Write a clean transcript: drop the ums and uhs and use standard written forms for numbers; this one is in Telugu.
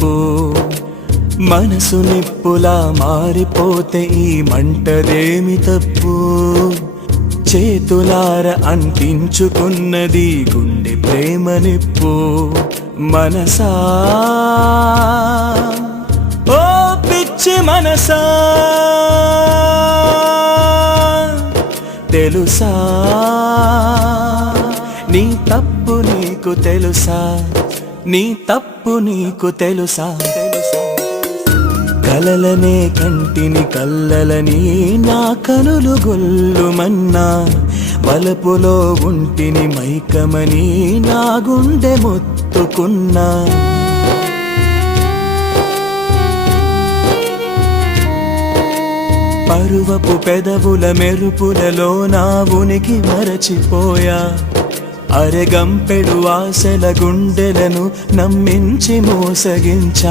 నిప్పు మనసు నిప్పులా మారిపోతే ఈ మంటదేమి తప్పు చేతులార అంటించుకున్నది గుండె ప్రేమ నిప్పు మనసా ఓ పిచ్చి మనసా తెలుసా నీ తప్పు నీకు తెలుసా నీ తప్పు నీకు తెలుసా కలలనే కంటిని కల్లలని నా కనులు గొల్లుమన్నా వలపులో ఉంటిని మైకమని నా గుండె మొత్తుకున్నా పరువపు పెదవుల మెరుపులలో నా ఉనికి మరచిపోయా అరెగంపెడు ఆశల గుండెలను నమ్మించి మోసగించా